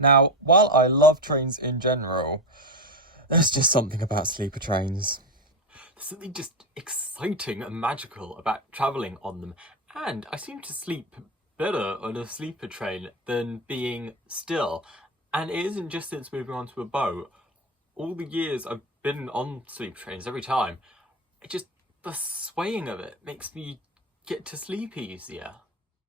Now, while I love trains in general, there's just something about sleeper trains. There's something just exciting and magical about travelling on them, and I seem to sleep better on a sleeper train than being still. And it isn't just since moving onto a boat. All the years I've been on sleeper trains, every time, the swaying of it makes me get to sleep easier.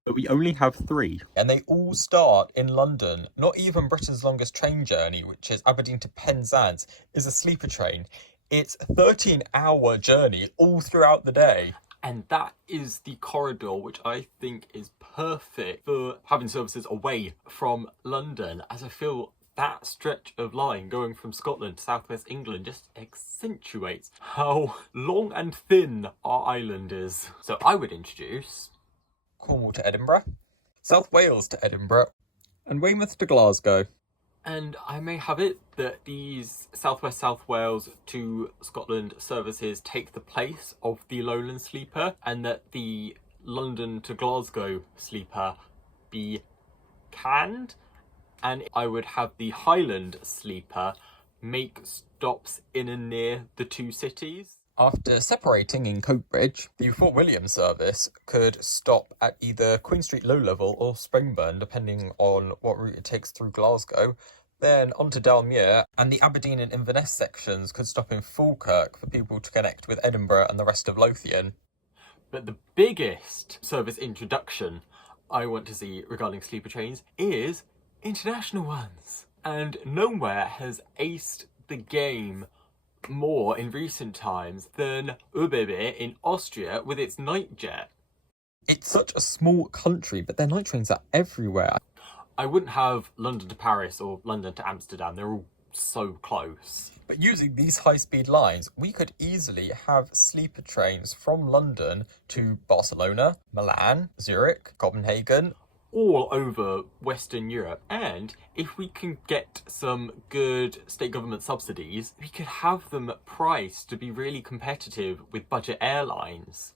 But we only have 3. And they all start in London. Not even Britain's longest train journey, which is Aberdeen to Penzance, is a sleeper train. It's a 13-hour journey all throughout the day. And that is the corridor which I think is perfect for having services away from London, as I feel that stretch of line going from Scotland to southwest England just accentuates how long and thin our island is. So I would introduce Cornwall to Edinburgh, South Wales to Edinburgh, and Weymouth to Glasgow. And I may have it that these Southwest South Wales to Scotland services take the place of the Lowland sleeper, and that the London to Glasgow sleeper be canned. And I would have the Highland sleeper make stops in and near the two cities. After separating in Coatbridge, the Fort William service could stop at either Queen Street Low Level or Springburn, depending on what route it takes through Glasgow, then on to Dalmuir, and the Aberdeen and Inverness sections could stop in Falkirk for people to connect with Edinburgh and the rest of Lothian. But the biggest service introduction I want to see regarding sleeper trains is international ones. And nowhere has aced the game more in recent times than ÖBB in Austria with its night jet. It's such a small country, but their night trains are everywhere. I wouldn't have London to Paris or London to Amsterdam, they're all so close. But using these high-speed lines, we could easily have sleeper trains from London to Barcelona, Milan, Zurich, Copenhagen, all over Western Europe. And if we can get some good state government subsidies, we could have them priced to be really competitive with budget airlines.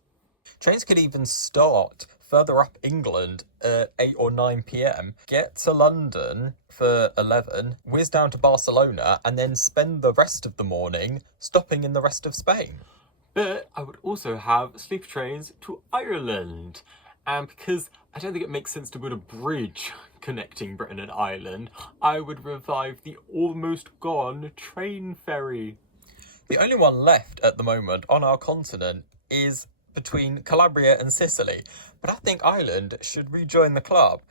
Trains could even start further up England at 8 or 9 p.m, get to London for 11, whiz down to Barcelona, and then spend the rest of the morning stopping in the rest of Spain. But I would also have sleeper trains to Ireland. And because I don't think it makes sense to build a bridge connecting Britain and Ireland, I would revive the almost gone train ferry. The only one left at the moment on our continent is between Calabria and Sicily, but I think Ireland should rejoin the club.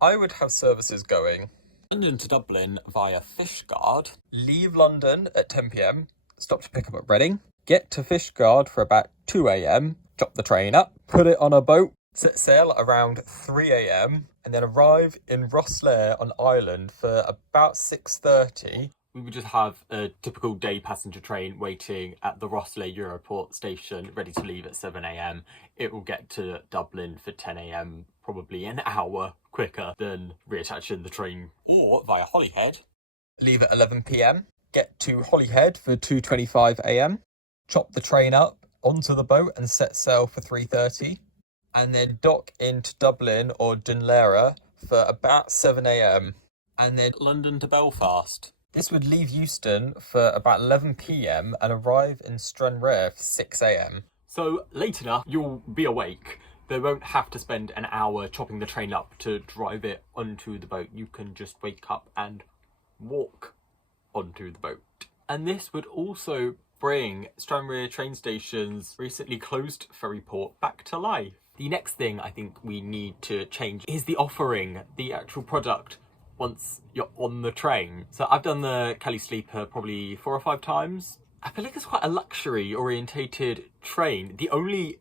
I would have services going London to Dublin via Fishguard. Leave London at 10 p.m, stop to pick up at Reading, get to Fishguard for about 2 a.m, chop the train up, put it on a boat, set sail around 3 a.m, and then arrive in Rosslare on Ireland for about 6:30. We would just have a typical day passenger train waiting at the Rosslare Europort station, ready to leave at 7 a.m. It will get to Dublin for 10 a.m, probably an hour quicker than reattaching the train. Or via Holyhead. Leave at 11 p.m, get to Holyhead for 2:25 a.m, chop the train up onto the boat and set sail for 3:30, and then dock into Dublin or Dunleera for about 7 a.m, and then London to Belfast. This would leave Euston for about 11 p.m. and arrive in Stranraer for 6 a.m. So late enough, you'll be awake. They won't have to spend an hour chopping the train up to drive it onto the boat. You can just wake up and walk onto the boat. And this would also bring Stranraer train station's recently closed ferry port back to life. The next thing I think we need to change is the offering, the actual product once you're on the train. So I've done the Cali Sleeper probably 4 or 5 times. I feel like it's quite a luxury orientated train. The only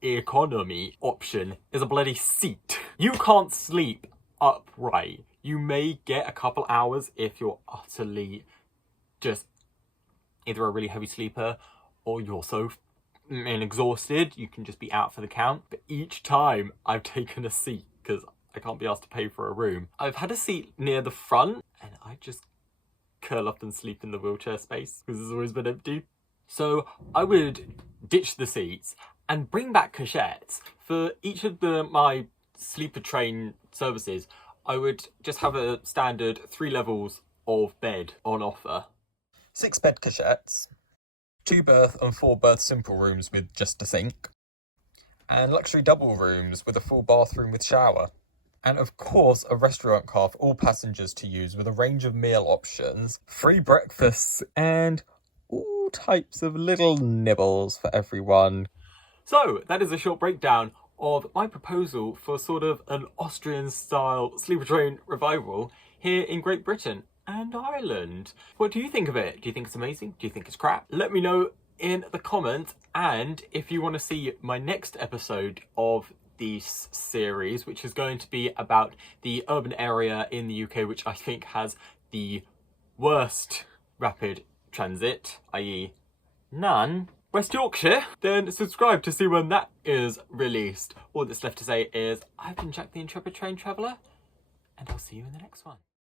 economy option is a bloody seat. You can't sleep upright. You may get a couple hours if you're utterly just either a really heavy sleeper or you're so exhausted you can just be out for the count. But each time I've taken a seat, because I can't be asked to pay for a room, I've had a seat near the front and I just curl up and sleep in the wheelchair space because it's always been empty. So I would ditch the seats and bring back cachettes. For each of my sleeper train services, I would just have a standard 3 levels of bed on offer. 6 bed cachettes, 2 berth and 4 berth simple rooms with just a sink, and luxury double rooms with a full bathroom with shower. And of course, a restaurant car for all passengers to use with a range of meal options, free breakfasts, and all types of little nibbles for everyone. So, that is a short breakdown of my proposal for sort of an Austrian-style sleeper train revival here in Great Britain and Ireland. What do you think of it? Do you think it's amazing? Do you think it's crap? Let me know in the comments, and if you want to see my next episode of this series, which is going to be about the urban area in the UK which I think has the worst rapid transit, i.e. none, West Yorkshire, then subscribe to see when that is released. All that's left to say is, I've been Jack the Intrepid Train Traveller, and I'll see you in the next one.